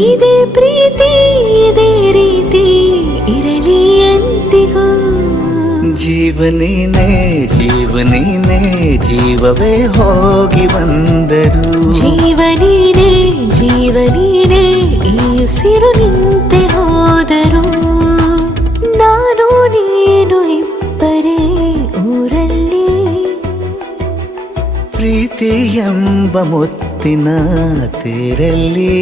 ಇದೇ ಪ್ರೀತಿ ಇದೇ ರೀತಿ ಇರಲಿ ಎಂದಿಗೂ. ಜೀವನೇನೆ ಜೀವನೇನೆ ಜೀವವೇ ಹೋಗಿ ಬಂದರು. ಜೀವನೀನೇ ಜೀವನೀನೇ ಈ ಉಸಿರು ನಿಂತೆ ಹೋದರು. ನಾನು ನೀನು ಇಬ್ಬರೇ ಊರಲ್ಲಿ. ಪ್ರೀತಿ ಎಂಬ ಮುತ್ತಿನ ತೇರಲ್ಲಿ